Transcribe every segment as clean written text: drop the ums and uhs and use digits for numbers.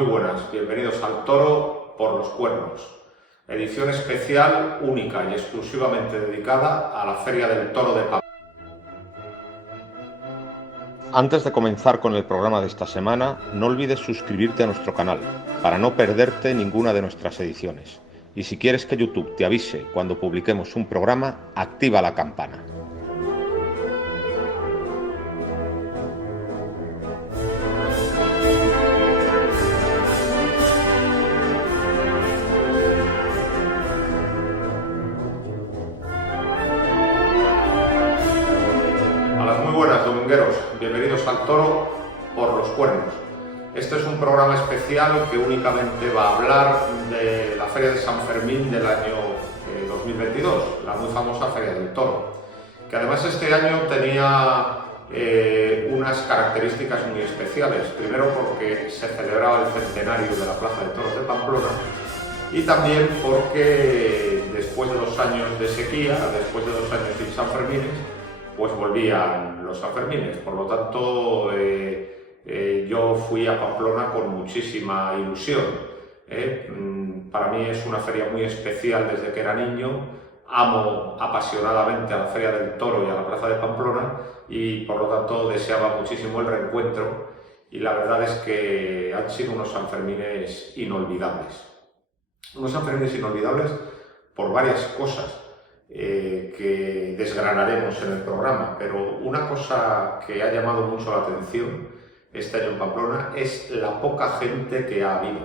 muy buenas, bienvenidos al Toro por los Cuernos, edición especial, única y exclusivamente dedicada a la Feria del Toro de Pamplona. Antes de comenzar con el programa de esta semana, no olvides suscribirte a nuestro canal para no perderte ninguna de nuestras ediciones. Y si quieres que YouTube te avise cuando publiquemos un programa, activa la campana. Bienvenidos al Toro por los Cuernos. Este es un programa especial que únicamente va a hablar de la Feria de San Fermín del año 2022, la muy famosa Feria del Toro, que además este año tenía unas características muy especiales. Primero porque se celebraba el centenario de la Plaza de Toros de Pamplona y también porque después de 2 años de sequía, después de 2 años sin San Fermines, pues volvían los Sanfermines. Por lo tanto, yo fui a Pamplona con muchísima ilusión. Para mí es una feria muy especial desde que era niño. Amo apasionadamente a la Feria del Toro y a la Plaza de Pamplona y por lo tanto deseaba muchísimo el reencuentro y la verdad es que han sido unos Sanfermines inolvidables. Unos Sanfermines inolvidables por varias cosas que desgranaremos en el programa, pero una cosa que ha llamado mucho la atención este año en Pamplona es la poca gente que ha habido.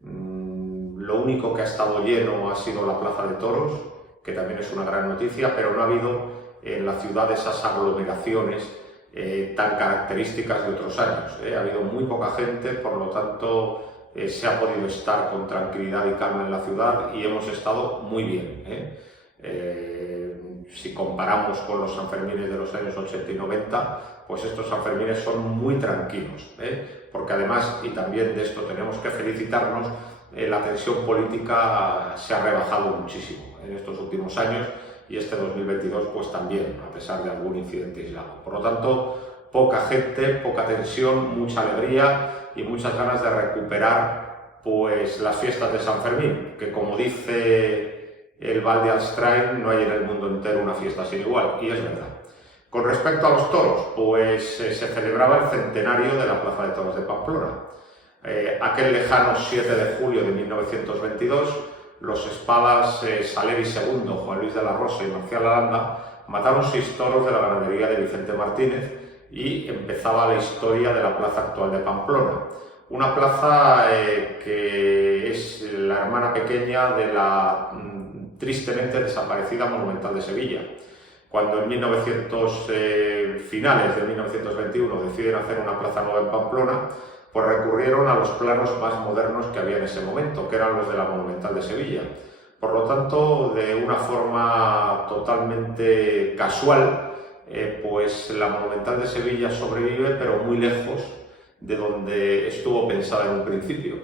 Lo único que ha estado lleno ha sido la Plaza de Toros, que también es una gran noticia, pero no ha habido en la ciudad esas aglomeraciones tan características de otros años. Ha habido muy poca gente, por lo tanto se ha podido estar con tranquilidad y calma en la ciudad y hemos estado muy bien. Si comparamos con los Sanfermines de los años 80 y 90, pues estos Sanfermines son muy tranquilos, porque además, y también de esto tenemos que felicitarnos, la tensión política se ha rebajado muchísimo en estos últimos años y este 2022 pues también, a pesar de algún incidente aislado. Por lo tanto, poca gente, poca tensión, mucha alegría y muchas ganas de recuperar pues las fiestas de San Fermín, que como dice el Val de Alstrain, no hay en el mundo entero una fiesta sin igual, y es verdad. Con respecto a los toros, pues se celebraba el centenario de la Plaza de Toros de Pamplona. Aquel lejano 7 de julio de 1922, los espadas Saleri II, Juan Luis de la Rosa y Marcial Aranda mataron 6 toros de la ganadería de Vicente Martínez y empezaba la historia de la plaza actual de Pamplona. Una plaza que es la hermana pequeña de la tristemente desaparecida Monumental de Sevilla. Cuando en finales de 1921 deciden hacer una plaza nueva en Pamplona, pues recurrieron a los planos más modernos que había en ese momento, que eran los de la Monumental de Sevilla. Por lo tanto, de una forma totalmente casual, pues la Monumental de Sevilla sobrevive, pero muy lejos de donde estuvo pensada en un principio.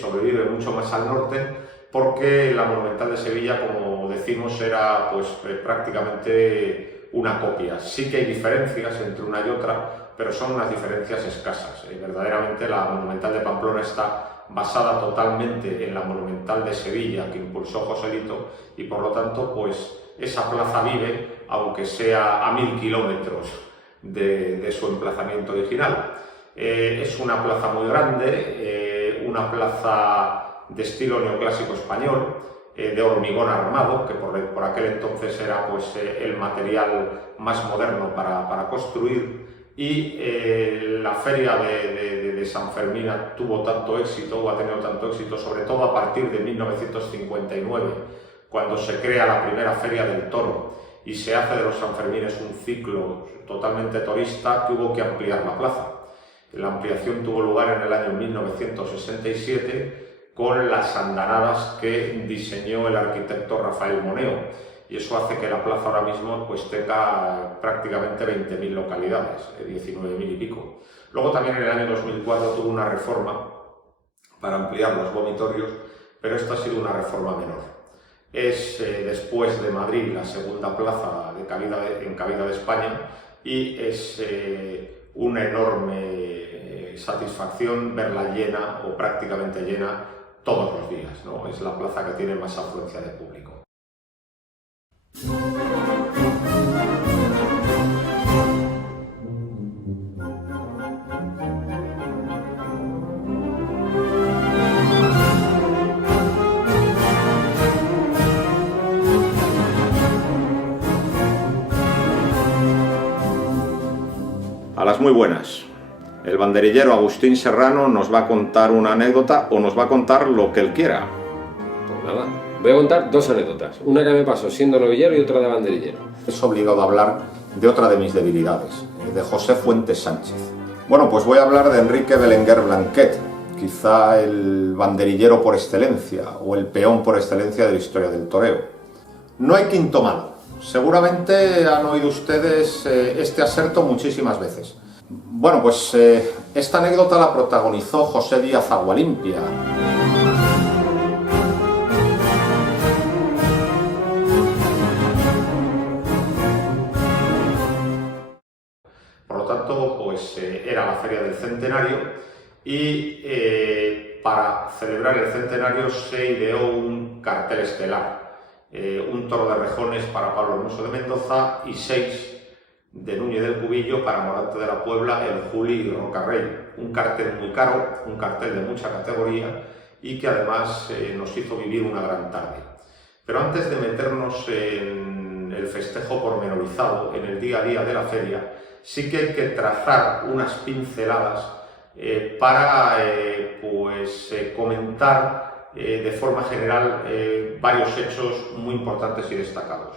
Sobrevive mucho más al norte, porque la Monumental de Sevilla, como decimos, era pues prácticamente una copia. Sí que hay diferencias entre una y otra, pero son unas diferencias escasas. Verdaderamente la Monumental de Pamplona está basada totalmente en la Monumental de Sevilla que impulsó Joselito y por lo tanto pues esa plaza vive, aunque sea a 1000 kilómetros de su emplazamiento original. Es una plaza muy grande, una plaza de estilo neoclásico español, de hormigón armado, que por aquel entonces era pues, el material más moderno para construir, y la feria de San Fermín tuvo tanto éxito, o ha tenido tanto éxito, sobre todo a partir de 1959, cuando se crea la primera Feria del Toro y se hace de los Sanfermines un ciclo totalmente torista, que hubo que ampliar la plaza. La ampliación tuvo lugar en el año 1967 con las andanadas que diseñó el arquitecto Rafael Moneo, y eso hace que la plaza ahora mismo pues tenga prácticamente 20.000 localidades, 19.000 y pico. Luego también en el año 2004 tuvo una reforma para ampliar los vomitorios, pero esta ha sido una reforma menor. Es después de Madrid la segunda plaza en cabida de España y es una enorme satisfacción verla llena o prácticamente llena todos los días, ¿no? Es la plaza que tiene más afluencia de público. A las muy buenas. El banderillero Agustín Serrano nos va a contar una anécdota o nos va a contar lo que él quiera. Pues nada, voy a contar dos anécdotas. Una que me pasó siendo novillero y otra de banderillero. Es obligado a hablar de otra de mis debilidades, de José Fuentes Sánchez. Bueno, pues voy a hablar de Enrique Belenguer Blanquet, quizá el banderillero por excelencia o el peón por excelencia de la historia del toreo. No hay quinto malo. Seguramente han oído ustedes este aserto muchísimas veces. Bueno, pues esta anécdota la protagonizó José Díaz Agualimpia. Por lo tanto, pues era la Feria del Centenario y para celebrar el centenario se ideó un cartel estelar. Un toro de rejones para Pablo Hermoso de Mendoza y 6 de Núñez del Cubillo para Morante de la Puebla, el Juli y Rocarrey. Un cartel muy caro, un cartel de mucha categoría y que además nos hizo vivir una gran tarde. Pero antes de meternos en el festejo pormenorizado, en el día a día de la feria, sí que hay que trazar unas pinceladas para comentar de forma general varios hechos muy importantes y destacados.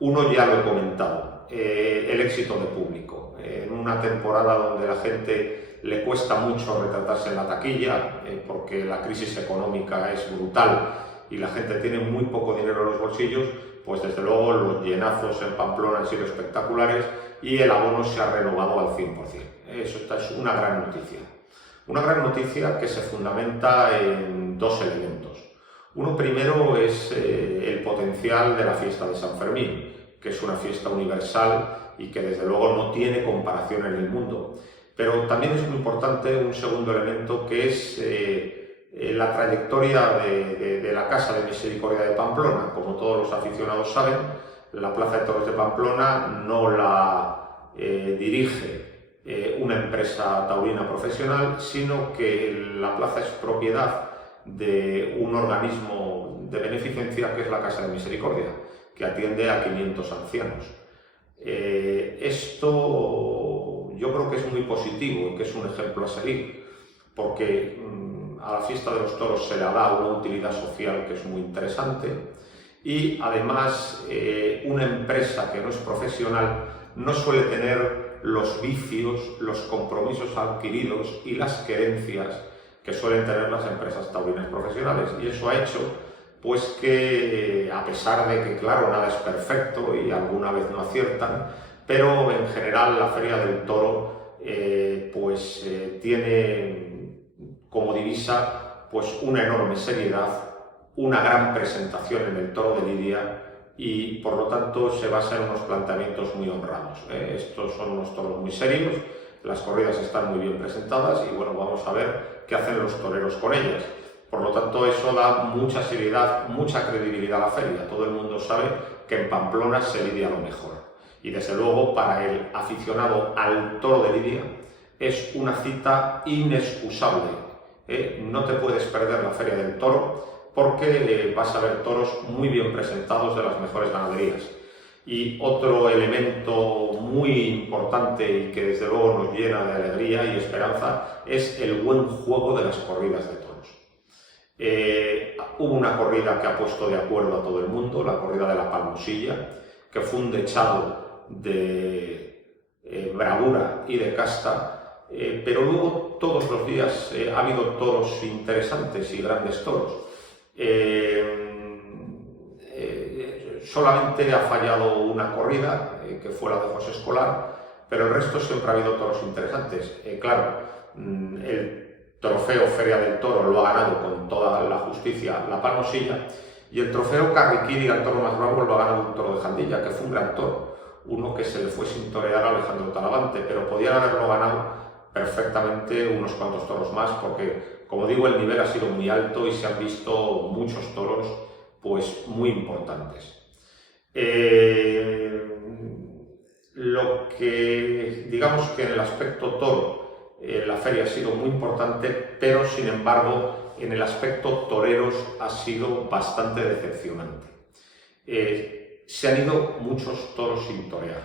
Uno ya lo he comentado, el éxito de público. En una temporada donde la gente le cuesta mucho retratarse en la taquilla, porque la crisis económica es brutal y la gente tiene muy poco dinero en los bolsillos, pues desde luego los llenazos en Pamplona han sido espectaculares y el abono se ha renovado al 100%. Esta es una gran noticia. Una gran noticia que se fundamenta en dos elementos. Uno primero es el potencial de la fiesta de San Fermín, que es una fiesta universal y que desde luego no tiene comparación en el mundo. Pero también es muy importante un segundo elemento que es la trayectoria de la Casa de Misericordia de Pamplona. Como todos los aficionados saben, la Plaza de Toros de Pamplona no la dirige una empresa taurina profesional, sino que la plaza es propiedad de un organismo de beneficencia que es la Casa de Misericordia, que atiende a 500 ancianos. Esto yo creo que es muy positivo y que es un ejemplo a seguir, porque a la fiesta de los toros se le da una utilidad social que es muy interesante y además una empresa que no es profesional no suele tener los vicios, los compromisos adquiridos y las querencias que suelen tener las empresas taurinas profesionales, y eso ha hecho pues que, a pesar de que claro nada es perfecto y alguna vez no aciertan, pero en general la Feria del Toro tiene como divisa pues una enorme seriedad, una gran presentación en el Toro de Lidia y por lo tanto se basa en unos planteamientos muy honrados. Estos son unos toros muy serios, las corridas están muy bien presentadas y bueno, vamos a ver qué hacen los toreros con ellas. Por lo tanto, eso da mucha seriedad, mucha credibilidad a la feria. Todo el mundo sabe que en Pamplona se lidia lo mejor. Y desde luego, para el aficionado al toro de lidia, es una cita inexcusable. No te puedes perder la Feria del Toro porque vas a ver toros muy bien presentados de las mejores ganaderías. Y otro elemento muy importante y que desde luego nos llena de alegría y esperanza es el buen juego de las corridas de toros. Hubo una corrida que ha puesto de acuerdo a todo el mundo, la corrida de la Palmosilla, que fue un dechado de bravura y de casta, pero luego todos los días ha habido toros interesantes y grandes toros. Solamente ha fallado una corrida, que fue la de José Escolar, pero el resto siempre ha habido toros interesantes. Claro, el trofeo Feria del Toro lo ha ganado con toda la justicia la Palmosilla, y el trofeo Carriquiri al toro más bravo lo ha ganado un toro de Jandilla, que fue un gran toro, uno que se le fue sin torear a Alejandro Talavante, pero podían haberlo ganado perfectamente unos cuantos toros más, porque, como digo, el nivel ha sido muy alto y se han visto muchos toros pues muy importantes. Lo que, digamos que en el aspecto toro, la feria ha sido muy importante, pero sin embargo en el aspecto toreros ha sido bastante decepcionante. Se han ido muchos toros sin torear.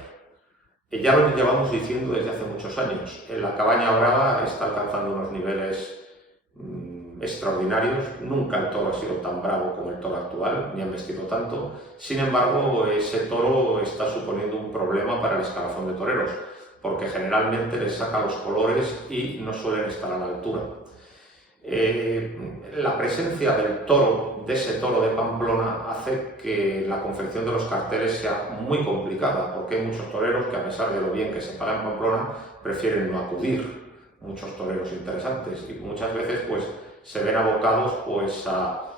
Ya lo llevamos diciendo desde hace muchos años. La Cabaña Brava está alcanzando unos niveles extraordinarios. Nunca el toro ha sido tan bravo como el toro actual, ni han vestido tanto. Sin embargo, ese toro está suponiendo un problema para el escalafón de toreros, porque generalmente les saca los colores y no suelen estar a la altura. La presencia del toro, de ese toro de Pamplona, hace que la confección de los carteles sea muy complicada, porque hay muchos toreros que, a pesar de lo bien que se paga en Pamplona, prefieren no acudir. Muchos toreros interesantes, y muchas veces pues se ven abocados pues a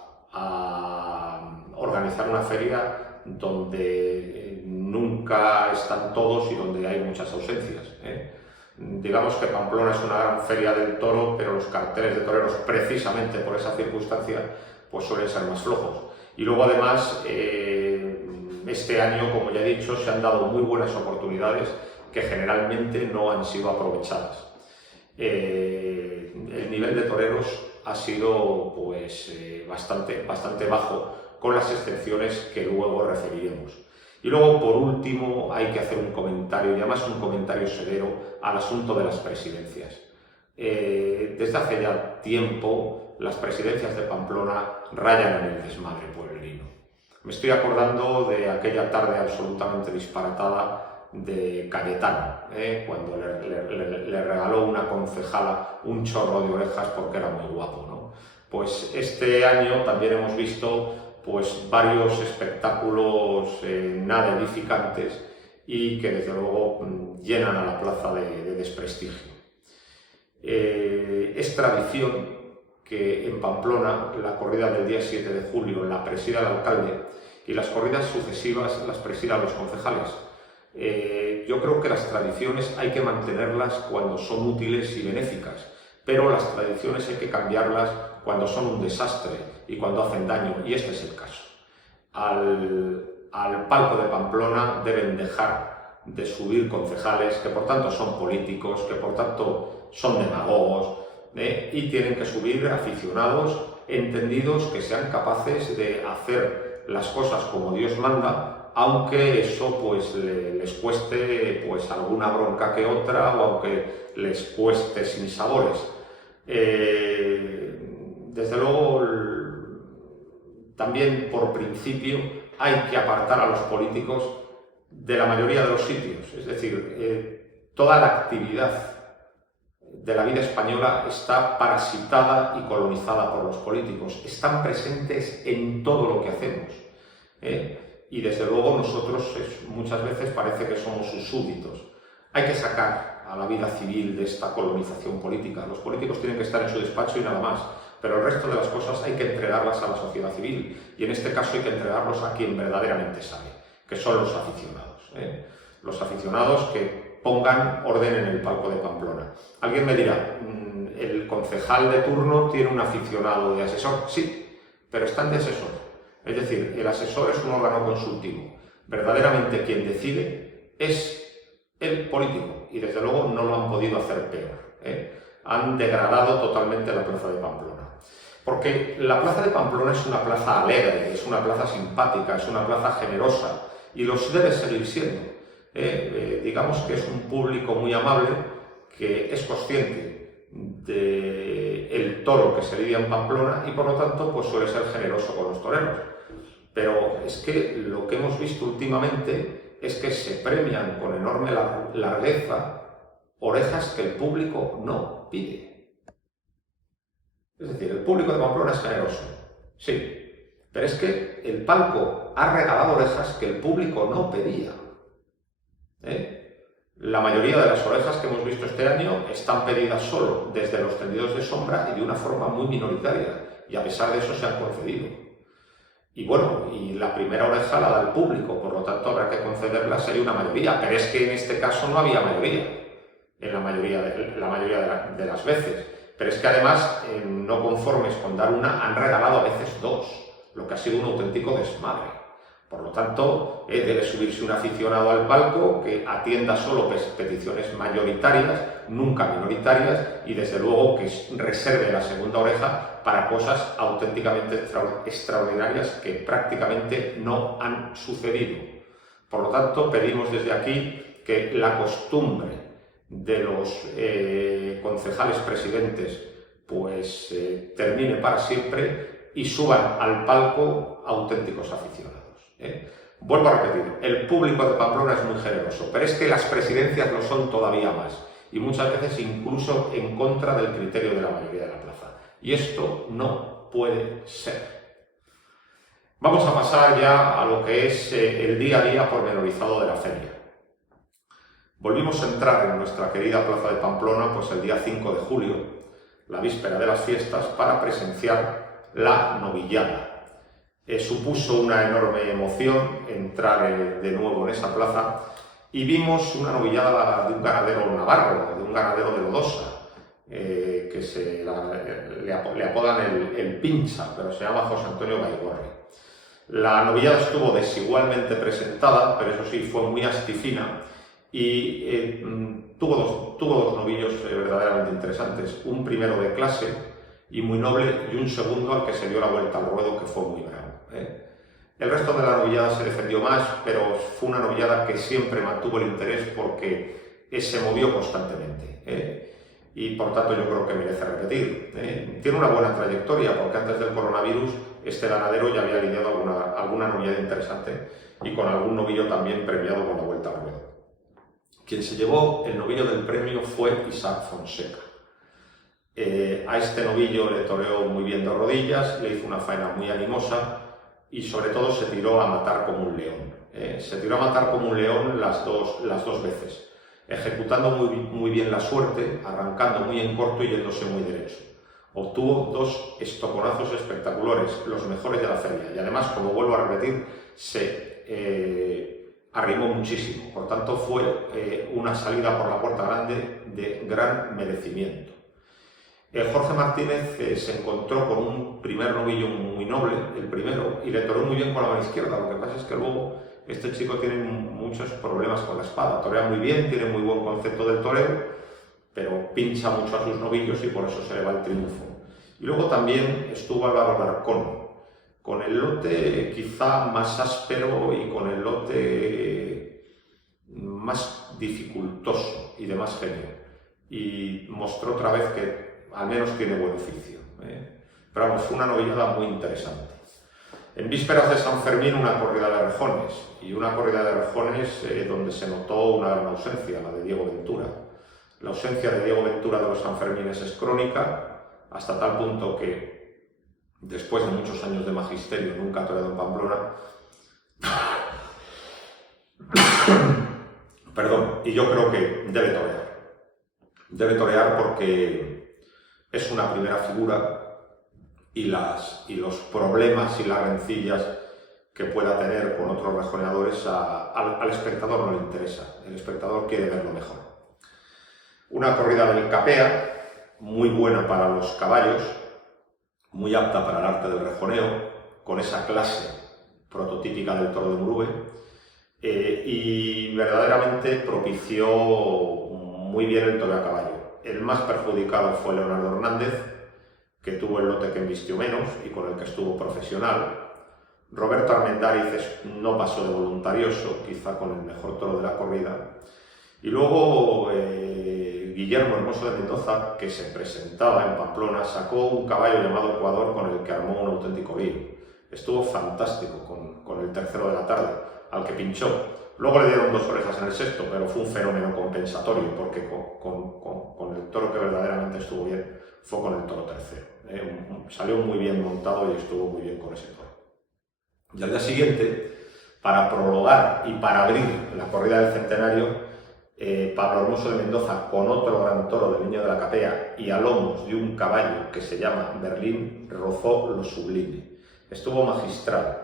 organizar una feria donde nunca están todos y donde hay muchas ausencias. Digamos que Pamplona es una gran feria del toro, pero los carteles de toreros, precisamente por esa circunstancia, pues suelen ser más flojos. Y luego, además, este año, como ya he dicho, se han dado muy buenas oportunidades que generalmente no han sido aprovechadas. El nivel de toreros ha sido pues bastante bajo, con las excepciones que luego referiremos. Y luego, por último, hay que hacer un comentario, y además un comentario severo, al asunto de las presidencias. Desde hace ya tiempo, las presidencias de Pamplona rayan en el desmadre pueblerino. Me estoy acordando de aquella tarde absolutamente disparatada de Cayetano, cuando le regaló una concejala un chorro de orejas porque era muy guapo, ¿no? Pues este año también hemos visto pues varios espectáculos nada edificantes y que desde luego llenan a la plaza de desprestigio. Es tradición que en Pamplona la corrida del día 7 de julio la presida el alcalde y las corridas sucesivas las presidan los concejales. Yo creo que las tradiciones hay que mantenerlas cuando son útiles y benéficas, pero las tradiciones hay que cambiarlas cuando son un desastre y cuando hacen daño, y este es el caso. Al palco de Pamplona deben dejar de subir concejales que por tanto son políticos, que por tanto son demagogos, y tienen que subir aficionados entendidos que sean capaces de hacer las cosas como Dios manda, aunque eso pues les cueste pues alguna bronca que otra, o aunque les cueste sinsabores. Desde luego, también por principio hay que apartar a los políticos de la mayoría de los sitios. Es decir, toda la actividad de la vida española está parasitada y colonizada por los políticos. Están presentes en todo lo que hacemos. Y desde luego nosotros muchas veces parece que somos sus súbditos. Hay que sacar a la vida civil de esta colonización política. Los políticos tienen que estar en su despacho y nada más, pero el resto de las cosas hay que entregarlas a la sociedad civil, y en este caso hay que entregarlos a quien verdaderamente sabe, que son los aficionados. Los aficionados que pongan orden en el palco de Pamplona. Alguien me dirá, ¿el concejal de turno tiene un aficionado de asesor? Sí, pero están de asesor. Es decir, el asesor es un órgano consultivo. Verdaderamente quien decide es el político, y desde luego no lo han podido hacer peor. Han degradado totalmente la plaza de Pamplona. Porque la plaza de Pamplona es una plaza alegre, es una plaza simpática, es una plaza generosa, y los debe seguir siendo. Digamos que es un público muy amable, que es consciente del toro que se lidia en Pamplona y por lo tanto pues suele ser generoso con los toreros. Pero es que lo que hemos visto últimamente es que se premian con enorme largueza orejas que el público no pide. Es decir, el público de Pamplona es generoso, sí, pero es que el palco ha regalado orejas que el público no pedía. La mayoría de las orejas que hemos visto este año están pedidas solo desde los tendidos de sombra y de una forma muy minoritaria, y a pesar de eso se han concedido. Y bueno, y la primera oreja la da el público, por lo tanto habrá que concederla si hay una mayoría, pero es que en este caso no había mayoría. en la mayoría de las veces. Pero es que además, no conformes con dar una, han regalado a veces dos, lo que ha sido un auténtico desmadre. Por lo tanto, debe subirse un aficionado al palco que atienda solo peticiones mayoritarias, nunca minoritarias, y desde luego que reserve la segunda oreja para cosas auténticamente extraordinarias que prácticamente no han sucedido. Por lo tanto, pedimos desde aquí que la costumbre de los concejales presidentes pues termine para siempre y suban al palco auténticos aficionados. Vuelvo a repetir, el público de Pamplona es muy generoso, pero es que las presidencias lo son todavía más y muchas veces incluso en contra del criterio de la mayoría de la plaza. Y esto no puede ser. Vamos a pasar ya a lo que es el día a día pormenorizado de la feria. Volvimos a entrar en nuestra querida plaza de Pamplona pues el día 5 de julio, la víspera de las fiestas, para presenciar la novillada. Supuso una enorme emoción entrar de nuevo en esa plaza y vimos una novillada de un ganadero navarro, de un ganadero de Lodosa, que le apodan el Pincha, pero se llama José Antonio Baigorri. La novillada estuvo desigualmente presentada, pero eso sí, fue muy astifina y tuvo dos novillos verdaderamente interesantes, un primero de clase y muy noble y un segundo al que se dio la vuelta al ruedo, que fue muy bravo. El resto de la novillada se defendió más, pero fue una novillada que siempre mantuvo el interés porque se movió constantemente. Y por tanto yo creo que merece repetir. Tiene una buena trayectoria porque antes del coronavirus este ganadero ya había lidiado alguna novillada interesante y con algún novillo también premiado con la vuelta al ruedo. Quien se llevó el novillo del premio fue Isaac Fonseca. A este novillo le toreó muy bien de rodillas, le hizo una faena muy animosa y sobre todo se tiró a matar como un león. Se tiró a matar como un león las dos veces, ejecutando muy bien la suerte, arrancando muy en corto y yéndose muy derecho. Obtuvo dos estoconazos espectaculares, los mejores de la feria, y además, como vuelvo a repetir, se arrimó muchísimo. Por tanto, fue una salida por la puerta grande de gran merecimiento. Jorge Martínez se encontró con un primer novillo muy noble, el primero, y le toreó muy bien con la mano izquierda. Lo que pasa es que luego este chico tiene muchos problemas con la espada. Torea muy bien, tiene muy buen concepto del toreo, pero pincha mucho a sus novillos y por eso se le va el triunfo. Y luego también estuvo Álvaro Alarcón, con el lote quizá más áspero y con el lote más dificultoso y de más genio. Y mostró otra vez que al menos tiene buen oficio. Pero vamos, fue una novillada muy interesante. En vísperas de San Fermín, una corrida de rejones, y una corrida de rejones donde se notó una gran ausencia, la de Diego Ventura. La ausencia de Diego Ventura de los Sanfermines es crónica, hasta tal punto que, después de muchos años de magisterio, nunca ha toreado en Pamplona. Perdón, y yo creo que debe torear. Debe torear porque es una primera figura y los problemas y las rencillas que pueda tener con otros rejoneadores al espectador no le interesa. El espectador quiere ver lo mejor. Una corrida del Capea, muy buena para los caballos, muy apta para el arte del rejoneo, con esa clase prototípica del toro de Murube, y verdaderamente propició muy bien el toro a caballo. El más perjudicado fue Leonardo Hernández, que tuvo el lote que embistió menos y con el que estuvo profesional. Roberto Armendáriz no pasó de voluntarioso, quizá con el mejor toro de la corrida. Y luego Guillermo Hermoso de Mendoza, que se presentaba en Pamplona, sacó un caballo llamado Ecuador con el que armó un auténtico lío. Estuvo fantástico con el tercero de la tarde, al que pinchó. Luego le dieron 2 orejas en el sexto, pero fue un fenómeno compensatorio, porque con el toro que verdaderamente estuvo bien fue con el toro tercero. Salió muy bien montado y estuvo muy bien con ese toro. Y al día siguiente, para prologar y para abrir la corrida del centenario, Pablo Hermoso de Mendoza, con otro gran toro del Niño de la Capea y a lomos de un caballo que se llama Berlín, rozó lo sublime. Estuvo magistral.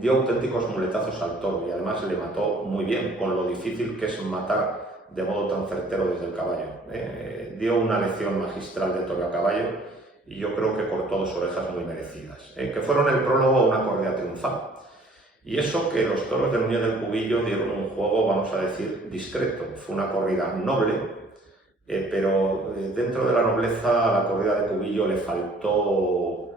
Dio auténticos muletazos al toro y además le mató muy bien, con lo difícil que es matar de modo tan certero desde el caballo. Dio una lección magistral de toreo a caballo y yo creo que cortó 2 orejas muy merecidas, que fueron el prólogo a una corrida triunfal. Y eso que los toros de Núñez del Cubillo dieron un juego, vamos a decir, discreto. Fue una corrida noble, pero dentro de la nobleza a la corrida de Cubillo le faltó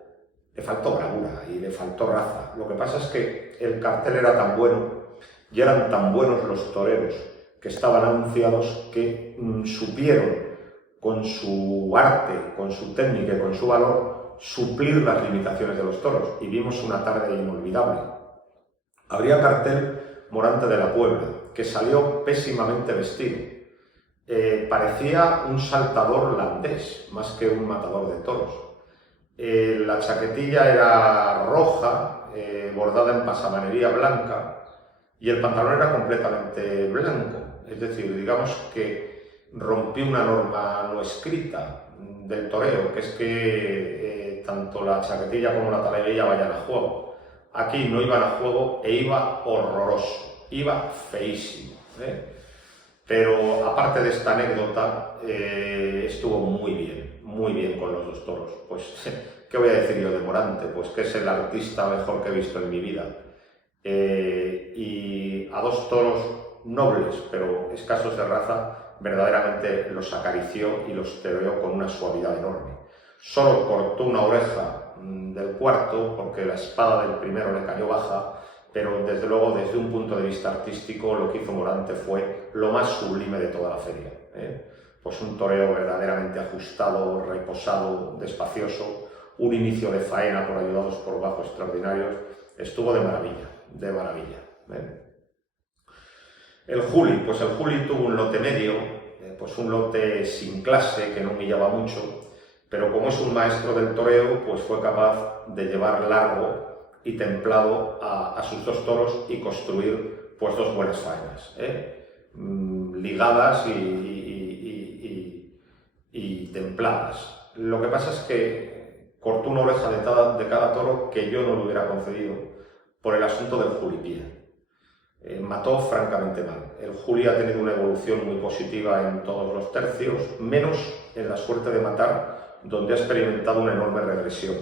bravura y le faltó raza. Lo que pasa es que el cartel era tan bueno y eran tan buenos los toreros que estaban anunciados que supieron, con su arte, con su técnica y con su valor, suplir las limitaciones de los toros, y vimos una tarde inolvidable. Habría cartel Morante de la Puebla, que salió pésimamente vestido. Parecía un saltador landés, más que un matador de toros. La chaquetilla era roja, bordada en pasamanería blanca, y el pantalón era completamente blanco. Es decir, digamos que rompió una norma no escrita del toreo, que es que tanto la chaquetilla como la talavera vayan a juego. Aquí no iban a juego e iba horroroso, iba feísimo. Pero aparte de esta anécdota, estuvo muy bien con los 2 toros. Pues, ¿qué voy a decir yo de Morante? Pues que es el artista mejor que he visto en mi vida. Y a 2 toros nobles, pero escasos de raza, verdaderamente los acarició y los toreó con una suavidad enorme. Solo cortó una oreja del cuarto, porque la espada del primero le cayó baja, pero desde luego, desde un punto de vista artístico, lo que hizo Morante fue lo más sublime de toda la feria. Pues un toreo verdaderamente ajustado, reposado, despacioso, un inicio de faena por ayudados por bajos extraordinarios. Estuvo de maravilla, de maravilla. El Juli, pues el Juli tuvo un lote medio, pues un lote sin clase, que no humillaba mucho, pero como es un maestro del toreo, pues fue capaz de llevar largo y templado a sus 2 toros y construir pues 2 buenas faenas, ligadas y templadas. Lo que pasa es que cortó una oreja de cada toro que yo no le hubiera concedido por el asunto del julipié. Mató francamente mal. El Juli ha tenido una evolución muy positiva en todos los tercios, menos en la suerte de matar, donde ha experimentado una enorme regresión.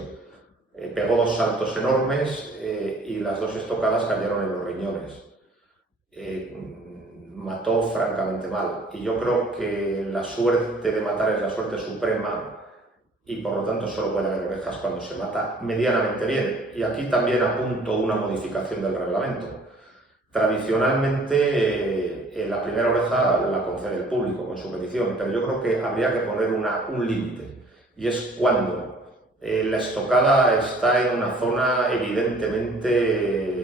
Pegó 2 saltos enormes y las 2 estocadas cayeron en los riñones. Mató francamente mal, y yo creo que la suerte de matar es la suerte suprema, y por lo tanto solo puede haber orejas cuando se mata medianamente bien. Y aquí también apunto una modificación del reglamento. Tradicionalmente la primera oreja la concede el público con su petición, pero yo creo que habría que poner un límite, y es cuando la estocada está en una zona evidentemente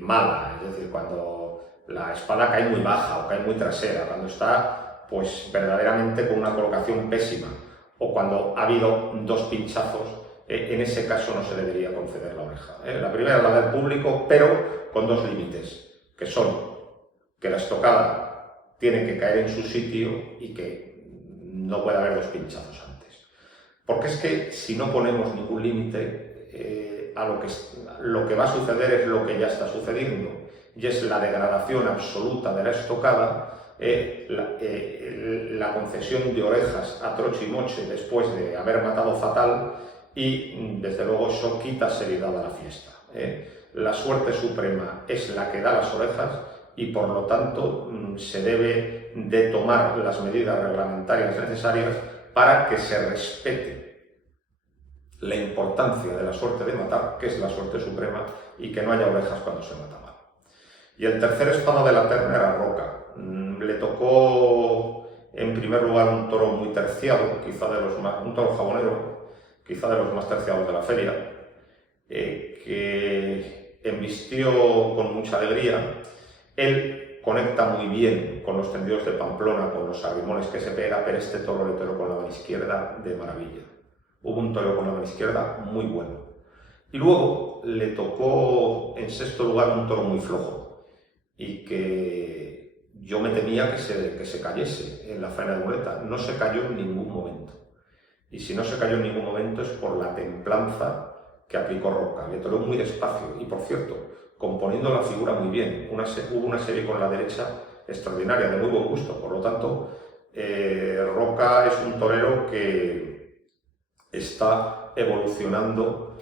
mala, es decir, cuando la espada cae muy baja o cae muy trasera, cuando está pues verdaderamente con una colocación pésima, o cuando ha habido 2 pinchazos. En ese caso no se debería conceder la oreja. La primera es la del público, pero con 2 límites, que son que la estocada tiene que caer en su sitio y que no puede haber 2 pinchazos antes. Porque es que si no ponemos ningún límite, lo que va a suceder es lo que ya está sucediendo, y es la degradación absoluta de la estocada, la concesión de orejas a troche y moche después de haber matado fatal, y desde luego eso quita seriedad a la fiesta. La suerte suprema es la que da las orejas, y por lo tanto se debe de tomar las medidas reglamentarias necesarias para que se respete la importancia de la suerte de matar, que es la suerte suprema, y que no haya orejas cuando se mata mal. Y el tercer espada de la terna era Roca. Le tocó en primer lugar un toro muy terciado, un toro jabonero, quizá de los más terciados de la feria, que embistió con mucha alegría. Él conecta muy bien con los tendidos de Pamplona, con los arrimones que se pega, pero este toro le toreó con la mano izquierda de maravilla. Hubo un toro con la mano izquierda muy bueno. Y luego le tocó en sexto lugar un toro muy flojo, y que yo me temía que se cayese en la faena de muleta. No se cayó en ningún momento. Y si no se cayó en ningún momento es por la templanza que aplicó Roca. Le toreó muy despacio y, por cierto, componiendo la figura muy bien. Hubo una serie con la derecha extraordinaria, de muy buen gusto. Por lo tanto, Roca es un torero que está evolucionando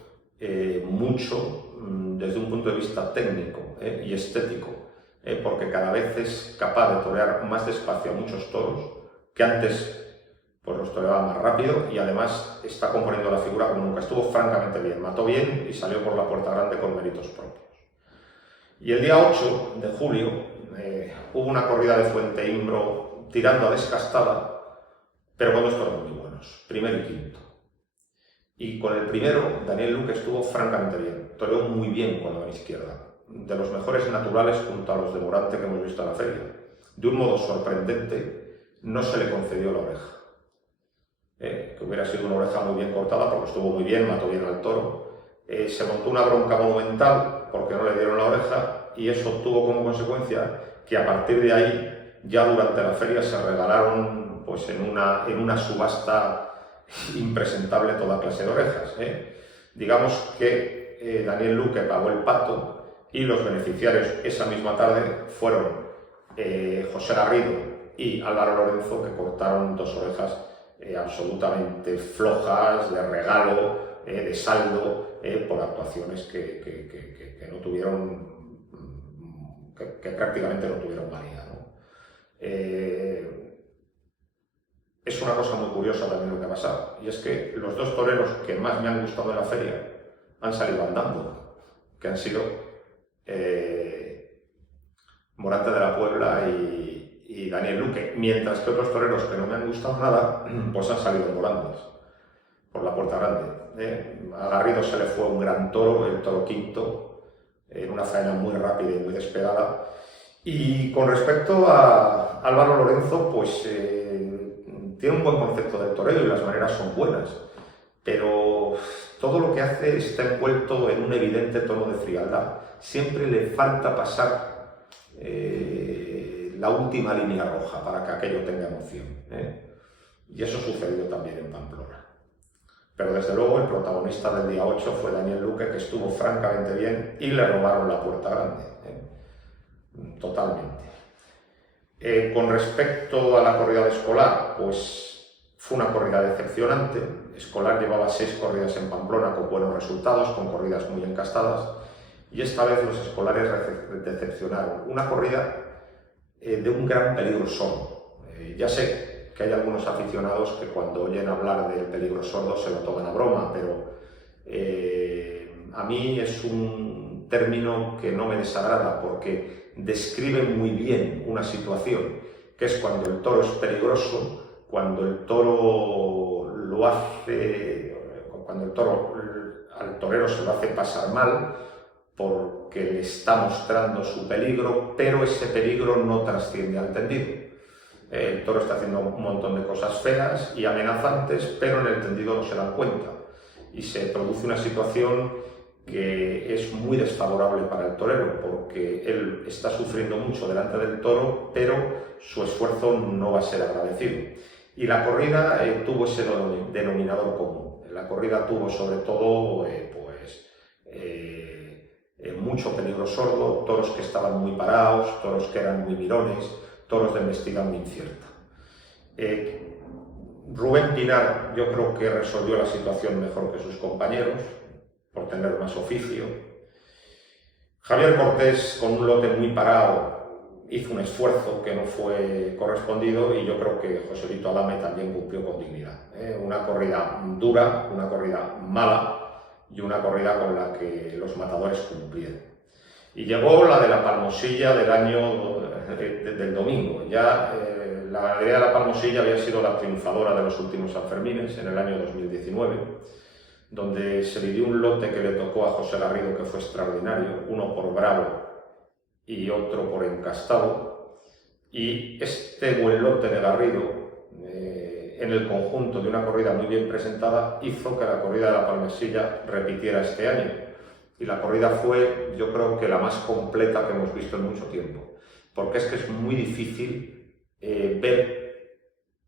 mucho desde un punto de vista técnico y estético, porque cada vez es capaz de torear más despacio a muchos toros que antes pues los toreaba más rápido, y además está componiendo la figura como nunca. Estuvo francamente bien, mató bien y salió por la puerta grande con méritos propios. Y el día 8 de julio hubo una corrida de Fuente Imbro tirando a descastada, pero con dos toros muy buenos, primero y quinto. Y con el primero, Daniel Luque estuvo francamente bien, toreó muy bien con la mano izquierda, de los mejores naturales junto a los de Morante que hemos visto en la feria. De un modo sorprendente, no se le concedió la oreja. Que hubiera sido una oreja muy bien cortada porque estuvo muy bien, mató bien al toro. Se montó una bronca monumental porque no le dieron la oreja, y eso tuvo como consecuencia que a partir de ahí, ya durante la feria, se regalaron pues, en una subasta impresentable toda clase de orejas. Digamos que Daniel Luque pagó el pato, y los beneficiarios esa misma tarde fueron José Garrido y Álvaro Lorenzo, que cortaron dos orejas absolutamente flojas, de regalo, de saldo, por actuaciones que no tuvieron, que prácticamente no tuvieron valía, ¿no? Es una cosa muy curiosa también lo que ha pasado, y es que los dos toreros que más me han gustado en la feria han salido andando, que han sido Morante de la Puebla y Daniel Luque, mientras que otros toreros que no me han gustado nada, pues han salido en volandas por la puerta grande. A Garrido se le fue un gran toro, el toro quinto, en una faena muy rápida y muy despegada. Y con respecto a Álvaro Lorenzo, pues tiene un buen concepto del toreo y las maneras son buenas, pero todo lo que hace está envuelto en un evidente tono de frialdad. Siempre le falta pasar la última línea roja para que aquello tenga emoción. Y eso sucedió también en Pamplona. Pero desde luego el protagonista del día 8 fue Daniel Luque, que estuvo francamente bien y le robaron la puerta grande. Totalmente. Con respecto a la corrida de Escolar, pues fue una corrida decepcionante. Escolar llevaba 6 corridas en Pamplona con buenos resultados, con corridas muy encastadas, y esta vez los escolares decepcionaron. Una corrida de un gran peligro sordo. Ya sé que hay algunos aficionados que cuando oyen hablar del peligro sordo se lo toman a broma, pero a mí es un término que no me desagrada porque describe muy bien una situación, que es cuando el toro es peligroso, cuando el toro lo hace, cuando el toro al torero se lo hace pasar mal, porque le está mostrando su peligro, pero ese peligro no trasciende al tendido. El toro está haciendo un montón de cosas feas y amenazantes, pero en el tendido no se dan cuenta. Y se produce una situación que es muy desfavorable para el torero, porque él está sufriendo mucho delante del toro, pero su esfuerzo no va a ser agradecido. Y la corrida tuvo ese denominador común. La corrida tuvo sobre todo mucho peligro sordo, toros que estaban muy parados, toros que eran muy mirones, toros de embestida muy incierta. Rubén Pinar yo creo que resolvió la situación mejor que sus compañeros, por tener más oficio. Javier Cortés, con un lote muy parado, hizo un esfuerzo que no fue correspondido, y yo creo que Joselito Adame también cumplió con dignidad. Una corrida dura, una corrida mala, y una corrida con la que los matadores cumplieron. Y llegó la de la Palmosilla del año del domingo. Ya la ganadería de la Palmosilla había sido la triunfadora de los últimos Sanfermines en el año 2019, donde se vivió un lote que le tocó a José Garrido que fue extraordinario, uno por bravo y otro por encastado. Y este buen lote de Garrido, en el conjunto de una corrida muy bien presentada, hizo que la corrida de la Palmosilla repitiera este año. Y la corrida fue, yo creo que la más completa que hemos visto en mucho tiempo, porque es que es muy difícil ver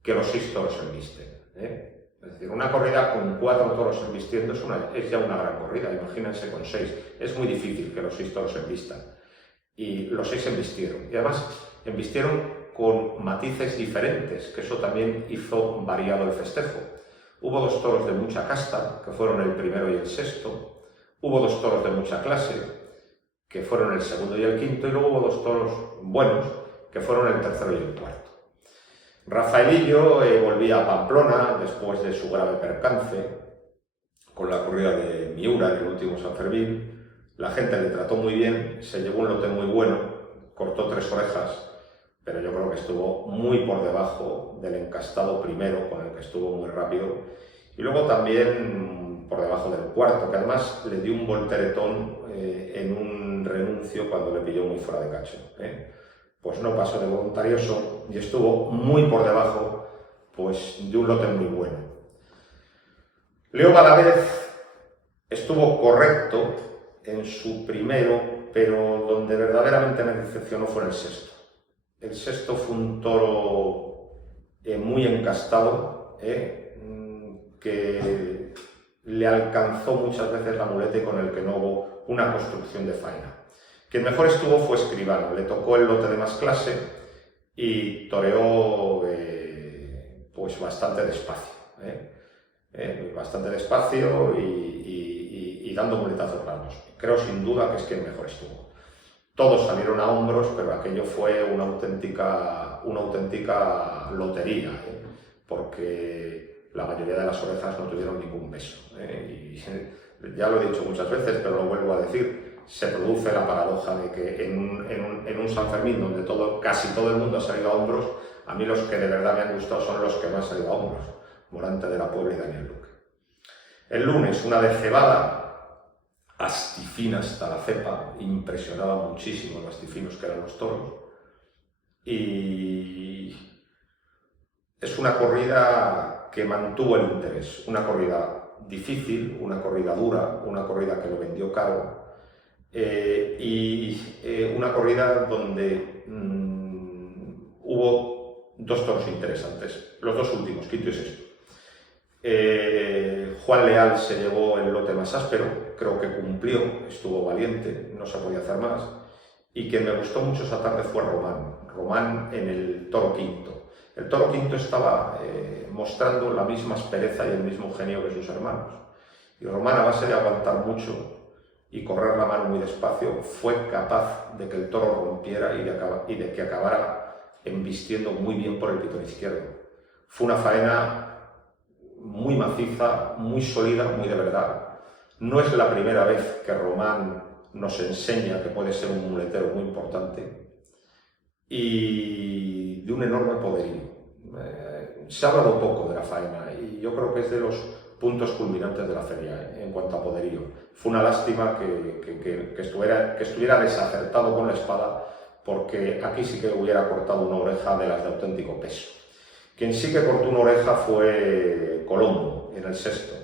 que los 6 toros se embisten. Es decir, una corrida con 4 toros embistiendo es ya una gran corrida, imagínense con 6. Es muy difícil que los 6 toros se embistan. Y los 6 embistieron. Y además, embistieron con matices diferentes, que eso también hizo variado el festejo. Hubo 2 toros de mucha casta, que fueron el primero y el sexto. Hubo 2 toros de mucha clase, que fueron el segundo y el quinto, y luego hubo 2 toros buenos, que fueron el tercero y el cuarto. Rafaelillo volvía a Pamplona después de su grave percance con la corrida de Miura en el último San Fermín. La gente le trató muy bien, se llevó un lote muy bueno, cortó 3 orejas, pero yo creo que estuvo muy por debajo del encastado primero, con el que estuvo muy rápido, y luego también por debajo del cuarto, que además le dio un volteretón en un renuncio cuando le pilló muy fuera de cacho. Pues no pasó de voluntarioso y estuvo muy por debajo pues, de un lote muy bueno. Leo Valadez estuvo correcto en su primero, pero donde verdaderamente me decepcionó fue en el sexto. El sexto fue un toro muy encastado, que le alcanzó muchas veces la muleta y con el que no hubo una construcción de faena. Quien mejor estuvo fue Escribano, le tocó el lote de más clase y toreó pues bastante despacio. Bastante despacio y dando muletazos largos. Creo sin duda que es quien mejor estuvo. Todos salieron a hombros, pero aquello fue una auténtica lotería, porque la mayoría de las orejas no tuvieron ningún peso. Y ya lo he dicho muchas veces, pero lo vuelvo a decir, se produce la paradoja de que en un San Fermín donde casi todo el mundo ha salido a hombros, a mí los que de verdad me han gustado son los que no han salido a hombros. Morante de la Puebla y Daniel Luque. El lunes, una de cebada, astifina hasta la cepa, impresionaba muchísimo lo astifinos que eran los toros. Y es una corrida que mantuvo el interés, una corrida difícil, una corrida dura, una corrida que lo vendió caro, y una corrida donde hubo 2 toros interesantes, los 2 últimos, quinto y sexto. Juan Leal se llevó el lote más áspero, creo que cumplió, estuvo valiente, no se podía hacer más, y quien me gustó mucho esa tarde fue Román en el toro quinto. El toro quinto estaba mostrando la misma aspereza y el mismo genio que sus hermanos, y Román, a base de aguantar mucho y correr la mano muy despacio, fue capaz de que el toro rompiera y de que acabara embistiendo muy bien por el pitón izquierdo. Fue una faena muy maciza, muy sólida, muy de verdad. No es la primera vez que Román nos enseña que puede ser un muletero muy importante y de un enorme poderío. Se ha hablado poco de la faena y yo creo que es de los puntos culminantes de la feria en cuanto a poderío. Fue una lástima que estuviera desacertado con la espada, porque aquí sí que hubiera cortado una oreja de las de auténtico peso. Quien sí que cortó una oreja fue Colombo, en el sexto.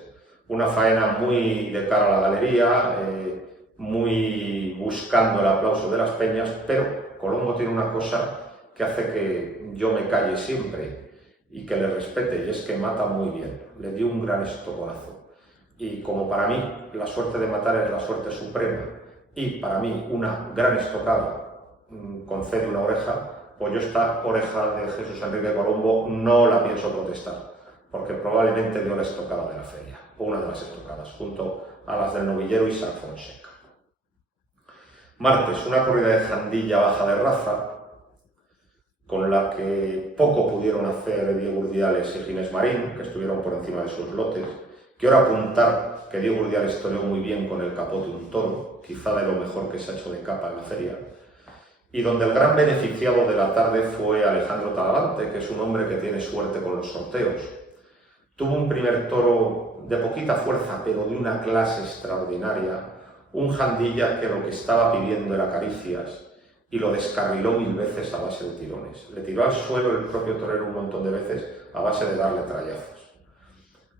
Una faena muy de cara a la galería, muy buscando el aplauso de las peñas, pero Colombo tiene una cosa que hace que yo me calle siempre y que le respete, y es que mata muy bien. Le dio un gran estoconazo. Y como para mí la suerte de matar es la suerte suprema, y para mí una gran estocada concede una oreja, pues yo esta oreja de Jesús Enrique Colombo no la pienso protestar, porque probablemente dio la estocada de la feria, o una de las estocadas, junto a las del Novillero y San Fonseca. Martes, una corrida de jandilla baja de raza, con la que poco pudieron hacer Diego Urdiales y Ginés Marín, que estuvieron por encima de sus lotes. Quiero apuntar que Diego Urdiales toreó muy bien con el capote un toro, quizá de lo mejor que se ha hecho de capa en la feria, y donde el gran beneficiado de la tarde fue Alejandro Talavante, que es un hombre que tiene suerte con los sorteos. Tuvo un primer toro de poquita fuerza, pero de una clase extraordinaria, un jandilla que lo que estaba pidiendo era caricias, y lo descarriló 1000 veces a base de tirones. Le tiró al suelo el propio torero un montón de veces a base de darle trallazos.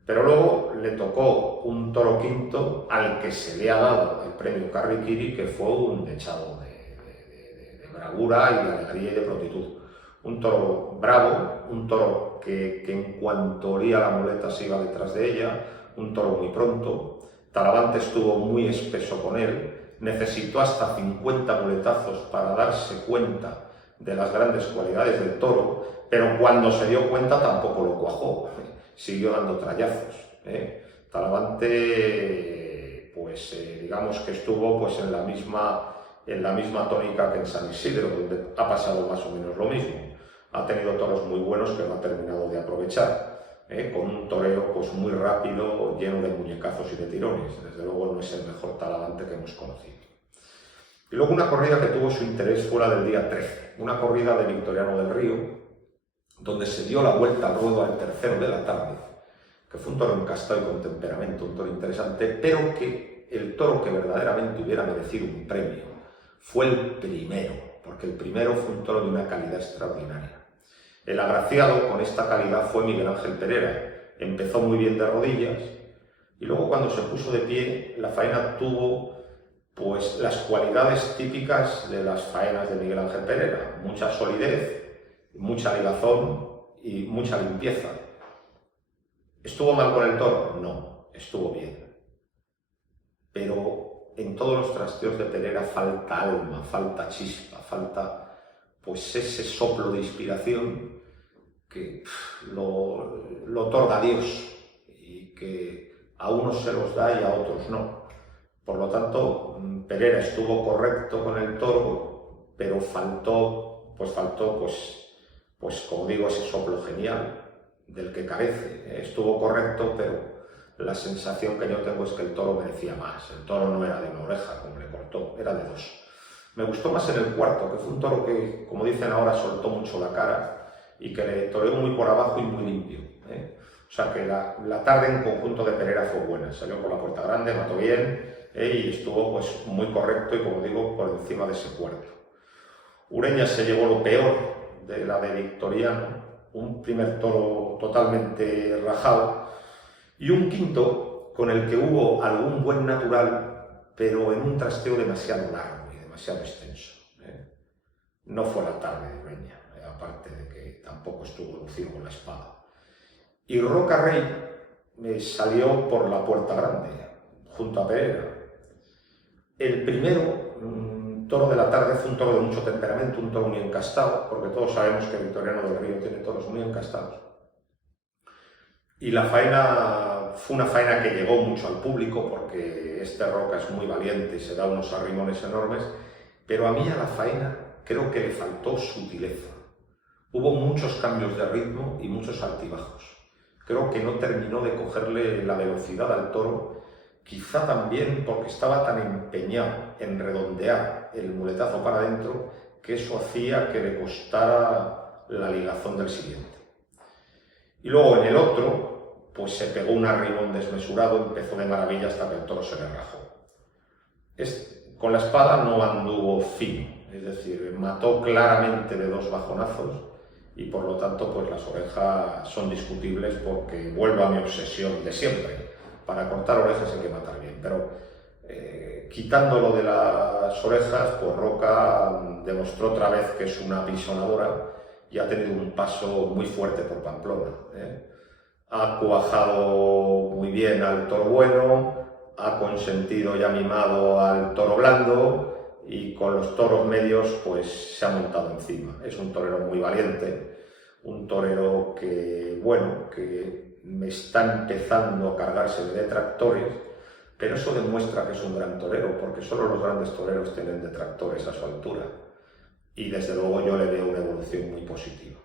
Pero luego le tocó un toro quinto al que se le ha dado el premio Carriquiri, que fue un dechado de bravura y de alegría y de prontitud. Un toro bravo, un toro que en cuanto olía la muleta se iba detrás de ella, un toro muy pronto. Talavante estuvo muy espeso con él, necesitó hasta 50 muletazos para darse cuenta de las grandes cualidades del toro, pero cuando se dio cuenta tampoco lo cuajó, siguió dando trallazos. Talavante, pues digamos que estuvo pues, en la misma tónica que en San Isidro, donde ha pasado más o menos lo mismo. Ha tenido toros muy buenos que no ha terminado de aprovechar. Con un toreo pues, muy rápido, lleno de muñecazos y de tirones. Desde luego no es el mejor Talavante que hemos conocido. Y luego una corrida que tuvo su interés fue la del día 13, una corrida de Victoriano del Río, donde se dio la vuelta al ruedo al tercero de la tarde, que fue un toro encastado y con temperamento, un toro interesante, pero que el toro que verdaderamente hubiera merecido un premio fue el primero, porque el primero fue un toro de una calidad extraordinaria. El agraciado con esta calidad fue Miguel Ángel Pereira. Empezó muy bien de rodillas y luego cuando se puso de pie la faena tuvo pues las cualidades típicas de las faenas de Miguel Ángel Pereira. Mucha solidez, mucha ligazón y mucha limpieza. ¿Estuvo mal con el toro? No, estuvo bien. Pero en todos los trasteos de Pereira falta alma, falta chispa, falta pues ese soplo de inspiración que lo otorga Dios y que a unos se los da y a otros no. Por lo tanto, Pereira estuvo correcto con el toro, pero faltó, como digo, ese soplo genial del que carece. Estuvo correcto, pero la sensación que yo tengo es que el toro merecía más. El toro no era de una oreja, como le cortó, era de dos. Me gustó más en el cuarto, que fue un toro que, como dicen ahora, soltó mucho la cara y que le toreó muy por abajo y muy limpio. O sea que la tarde en conjunto de Pereira fue buena. Salió por la puerta grande, mató bien y estuvo pues, muy correcto y, como digo, por encima de ese cuarto. Ureña se llevó lo peor de la de Victoriano, un primer toro totalmente rajado y un quinto con el que hubo algún buen natural, pero en un trasteo demasiado largo y demasiado extenso. No fue la tarde de Ureña, aparte de que tampoco estuvo lucido con la espada. Y Roca Rey salió por la puerta grande, junto a Pereira. El primero, toro de la tarde, fue un toro de mucho temperamento, un toro muy encastado, porque todos sabemos que Victoriano del Río tiene toros muy encastados. Y la faena fue una faena que llegó mucho al público, porque este Roca es muy valiente y se da unos arrimones enormes, pero a mí a la faena creo que le faltó sutileza. Hubo muchos cambios de ritmo y muchos altibajos. Creo que no terminó de cogerle la velocidad al toro, quizá también porque estaba tan empeñado en redondear el muletazo para adentro que eso hacía que le costara la ligazón del siguiente. Y luego en el otro, pues se pegó un arrimón desmesurado, empezó de maravilla hasta que el toro se le rajó. Con la espada no anduvo fino, es decir, mató claramente de dos bajonazos y por lo tanto pues las orejas son discutibles porque vuelvo a mi obsesión de siempre. Para cortar orejas hay que matar bien, pero quitándolo de las orejas, pues Roca demostró otra vez que es una apisonadora y ha tenido un paso muy fuerte por Pamplona. Ha cuajado muy bien al toro bueno, ha consentido y ha mimado al toro blando y con los toros medios pues se ha montado encima. Es un torero muy valiente, un torero que, bueno, que me está empezando a cargarse de detractores, pero eso demuestra que es un gran torero, porque solo los grandes toreros tienen detractores a su altura. Y desde luego yo le veo una evolución muy positiva.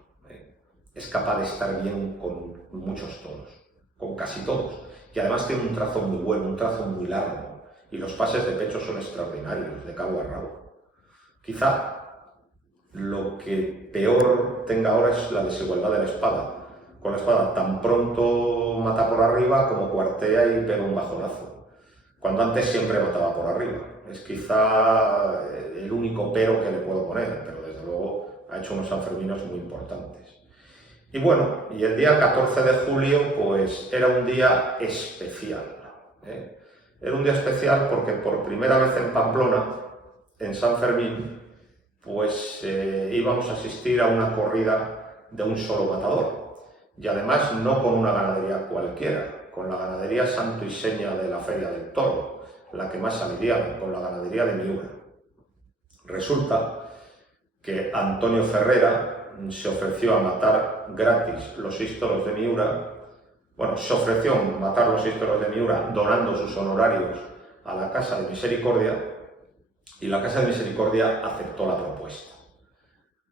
Es capaz de estar bien con muchos toros, con casi todos. Y además tiene un trazo muy bueno, un trazo muy largo. Y los pases de pecho son extraordinarios, de cabo a rabo. Quizá lo que peor tenga ahora es la desigualdad de la espada. Con la espada tan pronto mata por arriba como cuartea y pega un bajonazo. Cuando antes siempre mataba por arriba. Es quizá el único pero que le puedo poner, pero desde luego ha hecho unos sanferminos muy importantes. Y bueno, y el día 14 de julio pues era un día especial. Era un día especial porque por primera vez en Pamplona, en San Fermín, pues íbamos a asistir a una corrida de un solo matador. Y además no con una ganadería cualquiera, con la ganadería santo y seña de la Feria del Toro, la que más ha lidiado, con la ganadería de Miura. Resulta que Antonio Ferrera se ofreció a matar gratis los 6 toros de Miura. Bueno, se ofreció a matar los 6 toros de Miura donando sus honorarios a la Casa de Misericordia, y la Casa de Misericordia aceptó la propuesta.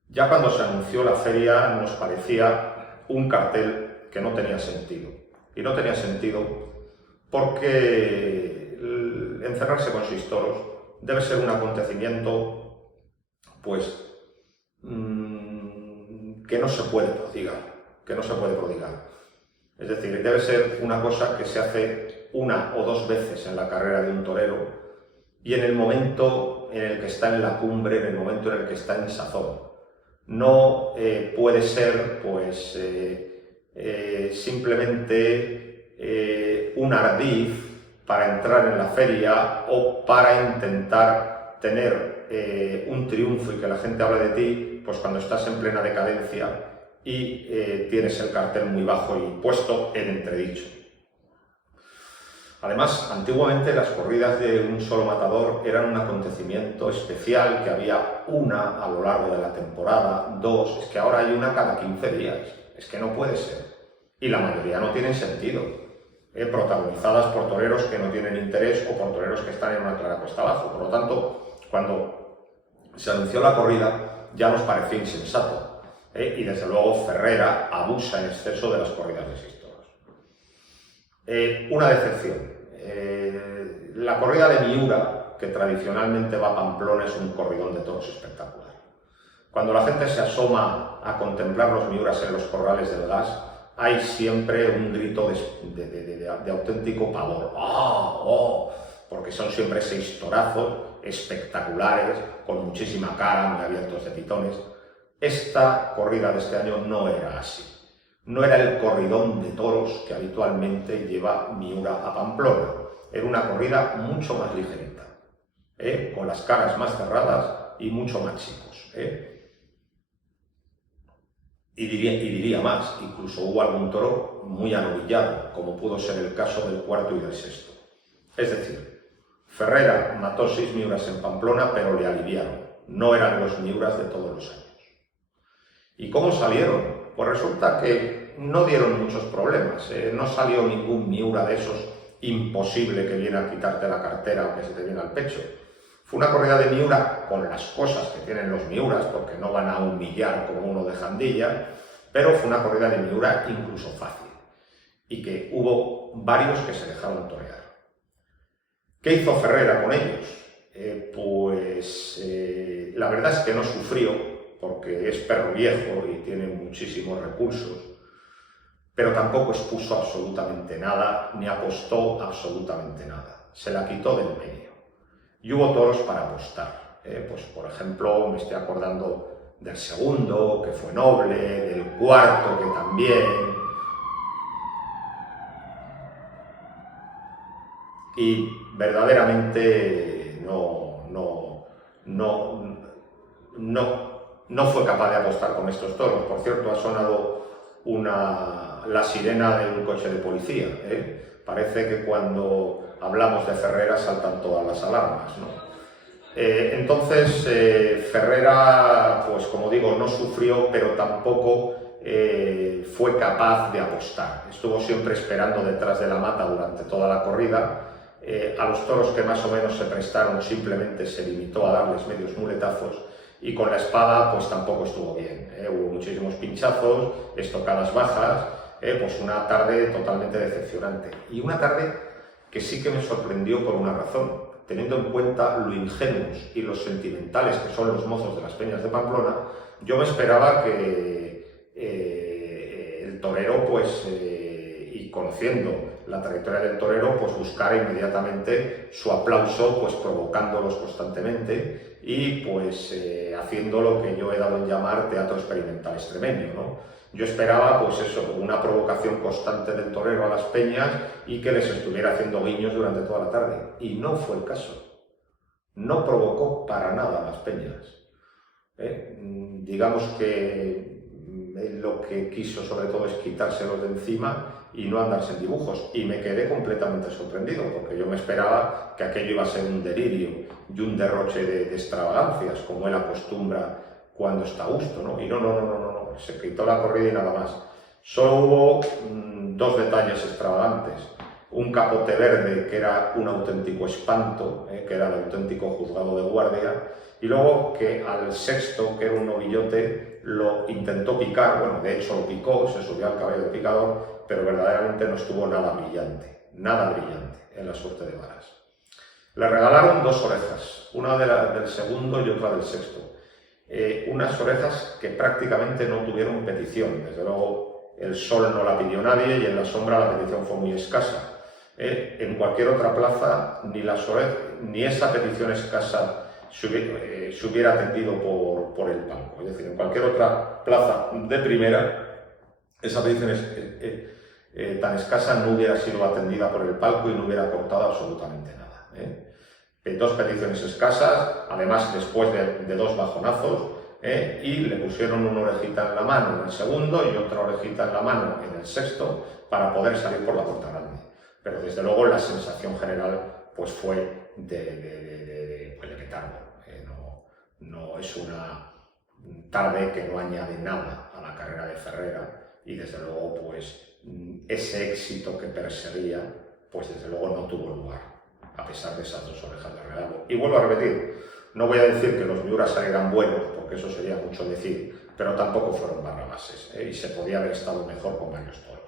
Ya cuando se anunció la feria nos parecía un cartel que no tenía sentido. Y no tenía sentido porque encerrarse con 6 toros debe ser un acontecimiento pues que no se puede prodigar, Es decir, debe ser una cosa que se hace 1 o 2 veces en la carrera de un torero, y en el momento en el que está en la cumbre, en el momento en el que está en sazón. No puede ser pues simplemente un ardid para entrar en la feria o para intentar tener un triunfo y que la gente hable de ti, pues cuando estás en plena decadencia y tienes el cartel muy bajo y puesto en entredicho. Además, antiguamente las corridas de un solo matador eran un acontecimiento especial, que había una a lo largo de la temporada, 2, es que ahora hay una cada 15 días, es que no puede ser. Y la mayoría no tienen sentido, protagonizadas por toreros que no tienen interés o por toreros que están en una clara cuesta abajo. Por lo tanto, cuando se anunció la corrida ya nos pareció insensato, y desde luego Ferrera abusa en exceso de las corridas de 6 toros. Una decepción. La corrida de Miura, que tradicionalmente va a Pamplona, es un corridón de toros espectacular. Cuando la gente se asoma a contemplar los Miuras en los corrales del Gas, hay siempre un grito de auténtico pavor. ¡Oh! ¡Oh! Porque son siempre 6 torazos espectaculares, con muchísima cara, muy abiertos de pitones. Esta corrida de este año no era así. No era el corridón de toros que habitualmente lleva Miura a Pamplona. Era una corrida mucho más ligerita, con las caras más cerradas y mucho más chicos. Y diría más, incluso hubo algún toro muy anovillado, como pudo ser el caso del 4º y del 6º. Es decir, Ferrera mató 6 Miuras en Pamplona, pero le aliviaron. No eran los Miuras de todos los años. ¿Y cómo salieron? Pues resulta que no dieron muchos problemas, no salió ningún Miura de esos imposible que viene a quitarte la cartera o que se te viene al pecho. Fue una corrida de Miura con las cosas que tienen los Miuras, porque no van a humillar como uno de Jandilla, pero fue una corrida de Miura incluso fácil, y que hubo varios que se dejaron torear. ¿Qué hizo Ferrera con ellos? La verdad es que no sufrió, porque es perro viejo y tiene muchísimos recursos, pero tampoco expuso absolutamente nada, ni apostó absolutamente nada. Se la quitó del medio. Y hubo toros para apostar. Pues, por ejemplo, me estoy acordando del 2º, que fue noble, del 4º, que también. Y verdaderamente no fue capaz de apostar con estos toros. Por cierto, ha sonado la sirena de un coche de policía. Parece que cuando hablamos de Ferrera saltan todas las alarmas, ¿no? Entonces, Ferrera, pues como digo, no sufrió, pero tampoco fue capaz de apostar. Estuvo siempre esperando detrás de la mata durante toda la corrida. A los toros que más o menos se prestaron simplemente se limitó a darles medios muletazos, y con la espada pues tampoco estuvo bien. Hubo muchísimos pinchazos, estocadas bajas, pues una tarde totalmente decepcionante. Y una tarde que sí que me sorprendió por una razón, teniendo en cuenta lo ingenuos y los sentimentales que son los mozos de las peñas de Pamplona. Yo me esperaba que el torero, pues, y conociendo la trayectoria del torero, pues buscara inmediatamente su aplauso, pues provocándolos constantemente y pues haciendo lo que yo he dado en llamar teatro experimental extremeño, ¿no? Yo esperaba, pues eso, una provocación constante del torero a las peñas y que les estuviera haciendo guiños durante toda la tarde. Y no fue el caso. No provocó para nada a las peñas. Digamos que lo que quiso sobre todo es quitárselos de encima y no andarse en dibujos. Y me quedé completamente sorprendido, porque yo me esperaba que aquello iba a ser un delirio y un derroche de extravagancias, como él acostumbra cuando está a gusto, ¿no? Y no, se quitó la corrida y nada más. Solo hubo dos detalles extravagantes. Un capote verde, que era un auténtico espanto, que era el auténtico juzgado de guardia, y luego que al sexto, que era un novillote, lo intentó picar, bueno, de hecho lo picó, se subió al caballo de picador, pero verdaderamente no estuvo nada brillante en la suerte de varas. Le regalaron dos orejas, una del segundo y otra del sexto. Unas orejas que prácticamente no tuvieron petición, desde luego el sol no la pidió nadie y en la sombra la petición fue muy escasa. En cualquier otra plaza ni esa petición escasa se hubiera atendido por el palco. Es decir, en cualquier otra plaza de primera, esa petición tan escasa no hubiera sido atendida por el palco y no hubiera cortado absolutamente nada. Dos peticiones escasas, además después de dos bajonazos, y le pusieron una orejita en la mano en el segundo y otra orejita en la mano en el sexto para poder salir por la puerta grande. Pero desde luego la sensación general pues fue de petardo. No es una tarde que no añade nada a la carrera de Ferrera y desde luego pues ese éxito que perseguía pues desde luego no tuvo lugar, a pesar de esas dos orejas de regalo. Y vuelvo a repetir, no voy a decir que los Miura salieran buenos, porque eso sería mucho decir, pero tampoco fueron barrabases, y se podía haber estado mejor con varios toros.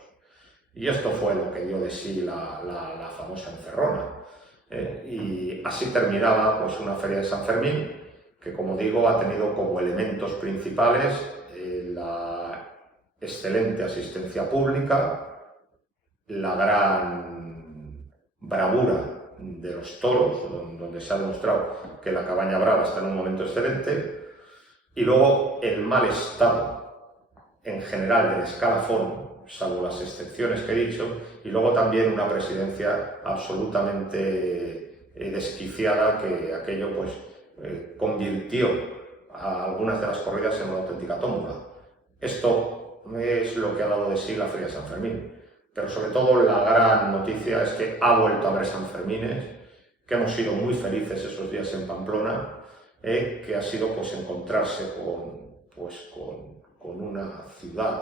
Y esto fue lo que dio de sí la famosa encerrona. Y así terminaba pues, una feria de San Fermín, que como digo ha tenido como elementos principales la excelente asistencia pública, la gran bravura de los toros, donde se ha demostrado que la Cabaña Brava está en un momento excelente, y luego el mal estado en general del escalafón, salvo las excepciones que he dicho, y luego también una presidencia absolutamente desquiciada, que aquello pues convirtió a algunas de las corridas en una auténtica tómbola. Esto es lo que ha dado de sí la Feria de San Fermín. Pero sobre todo la gran noticia es que ha vuelto a haber Sanfermines, que hemos sido muy felices esos días en Pamplona, que ha sido pues encontrarse con una ciudad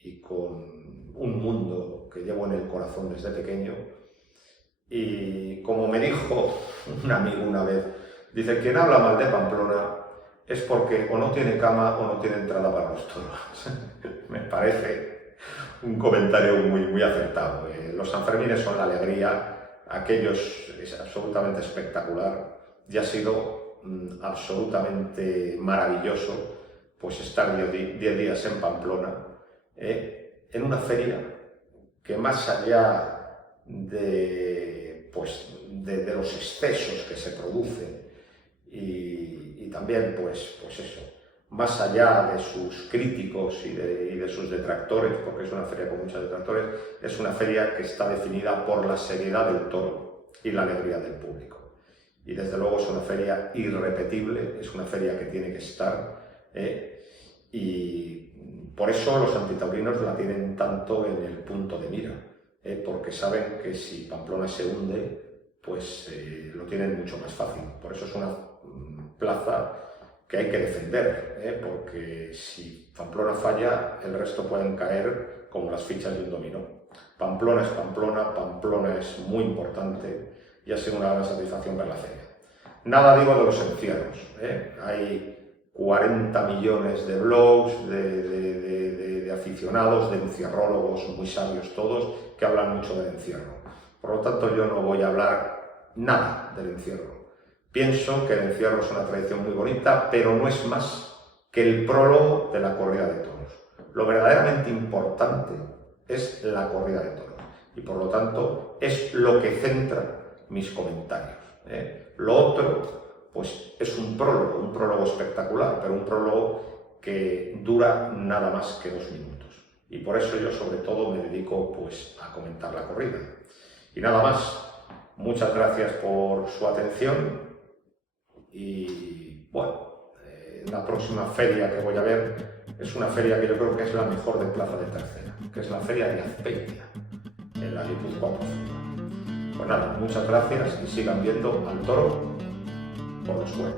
y con un mundo que llevo en el corazón desde pequeño. Y como me dijo un amigo una vez, dice, quien habla mal de Pamplona es porque o no tiene cama o no tiene entrada para los toros. Me parece un comentario muy acertado. Los Sanfermines son la alegría, aquellos es absolutamente espectacular y ha sido absolutamente maravilloso pues estar 10 días en Pamplona, en una feria que más allá de los excesos que se producen y también pues eso, más allá de sus críticos y de sus detractores, porque es una feria con muchos detractores, es una feria que está definida por la seriedad del toro y la alegría del público. Y desde luego es una feria irrepetible, es una feria que tiene que estar, y por eso los antitaurinos la tienen tanto en el punto de mira, porque saben que si Pamplona se hunde, pues lo tienen mucho más fácil. Por eso es una plaza que hay que defender, porque si Pamplona falla, el resto pueden caer como las fichas de un dominó. Pamplona es Pamplona, Pamplona es muy importante y ha sido una gran satisfacción ver la feria. Nada digo de los encierros, hay 40 millones de blogs, de aficionados, de encierrólogos muy sabios todos, que hablan mucho del encierro. Por lo tanto, yo no voy a hablar nada del encierro. Pienso que el encierro es una tradición muy bonita, pero no es más que el prólogo de la corrida de toros. Lo verdaderamente importante es la corrida de toros y por lo tanto es lo que centra mis comentarios. Lo otro, pues es un prólogo espectacular, pero un prólogo que dura nada más que 2 minutos. Y por eso yo sobre todo me dedico pues a comentar la corrida. Y nada más, muchas gracias por su atención. Y bueno, la próxima feria que voy a ver es una feria que yo creo que es la mejor de Plaza de Tercera, que es la feria de Azpeitia, en la Guipúzcoa Profunda. Pues nada, muchas gracias y sigan viendo al toro por los suelos.